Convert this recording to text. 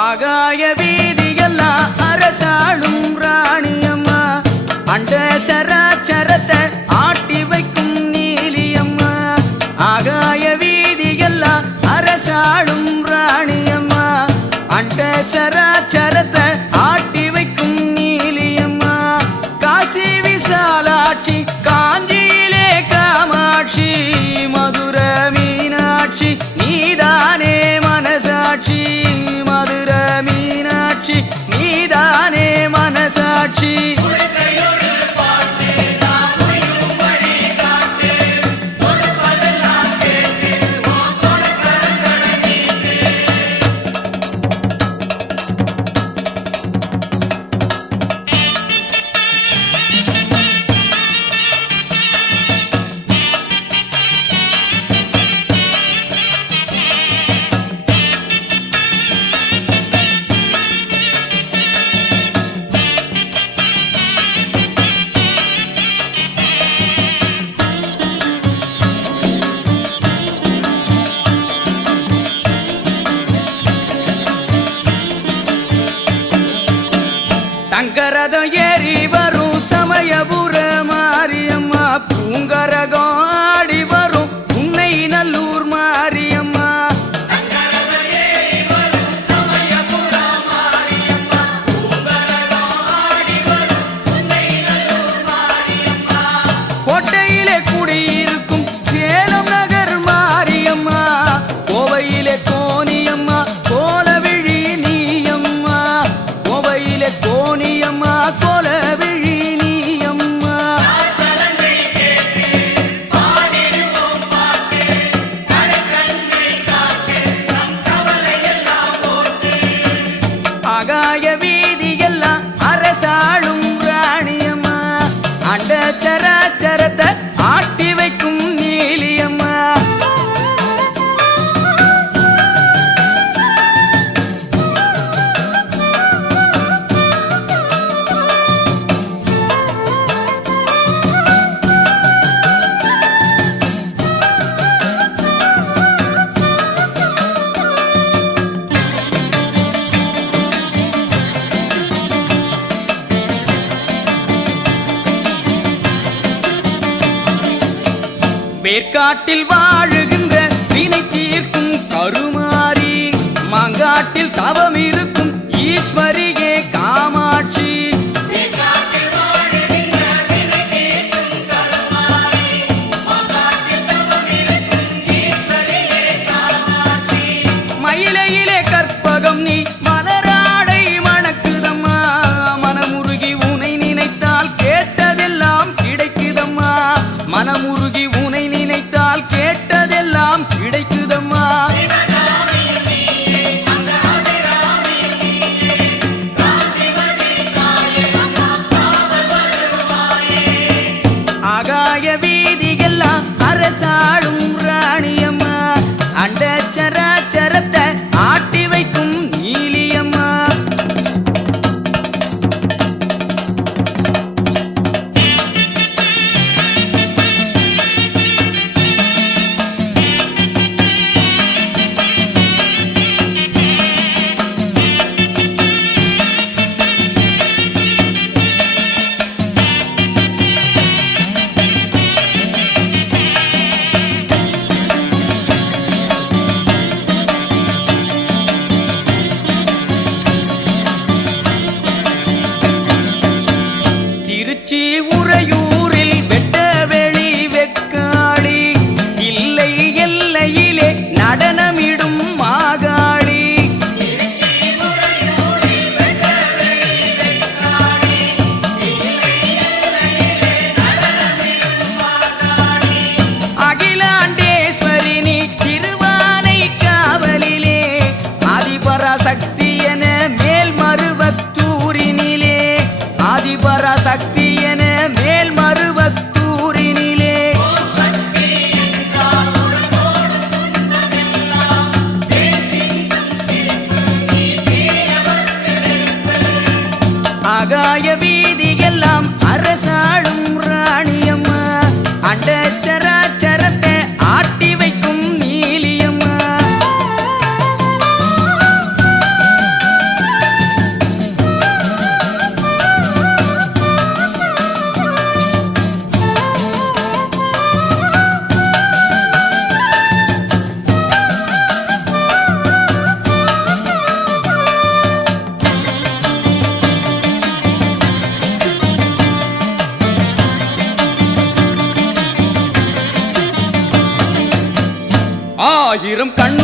ஆகாய வீதியெல்லாம் அரசாளும் ராணியம்மா, அண்ட சராச்சரத்தை ஆட்டி வைக்கும் நீலியம்மா. ஆகாய வீதியெல்லாம் அரசாளும் ராணியம்மா, அண்ட சராச்சரத்தை ஆட்டி வைக்கும் நீலியம்மா. காசி விசாலாட்சி, காஞ்சியிலே காமாட்சி, மதுர மீனாட்சி நீதானே மனசாட்சி. மதுர மீனாட்சி நீதானே மனசாட்சி. தங்கரதம் ஏறி வரும் சமயபுர மாரியம்மா, பூங்கரகம் ஆடி வரும் உன்னை நல்லூர் மாரியம்மா. கோட்டையிலே குடியிருக்கும் சேலம் நகர் மாரியம்மா, கோவையிலே கோனியம்மா கோலவிழி நீயம்மா. கோவையிலே கோனியம்மா கோலவிழி நீயம்மா. ஆகாய வீதியெல்லாம் அரசாளும் ராணியம்மா, அண்ட சராச்சரத்தை ஆட்டி வைக்கும் நீலியம்மா. வேர்க்காட்டில் வாழுகின்ற வினை தீர்க்கும் கருமாரி, மாங்காட்டில் தவம் இருக்கும் ஈஸ்வரியே காமாட்சி. மயிலையிலே கற்பகம் நீ மலராடை மணக்குதம்மா, மனமுருகி உனை நினைத்தால் கேட்டதெல்லாம் கிடைக்குதம்மா. மனமுருகி உனை நினைத்தால் கேட்டதெல்லாம் கிடைக்குதம்மா. ஆகாய வீதியெல்லாம் அரசாளும் ராணியம்மா, அண்ட சராச்சரத்தை ஆட்டி வைக்கும் நீலியம்மா. திருச்சி உறையூரில் வெட்டவெளி வெக்காளி, இல்லை எல்லையிலே நடனமிடும் மாகாளி. அகிலாண்டேஸ்வரி நீ திருவானை காவலிலே, ஆதிபராசக்தி என மேல்மருவத்தூரினிலே. ஆதிபராசக்தி என மேல்மருவத்தூரினிலே. ஆகாய வீதியெல்லாம் அரசாளும் ராணியம்மா, அண்ட சராச்சரத்தை ஆட்டி வைக்கும் நீலியம்மா. ஆயிரம் கண்ணு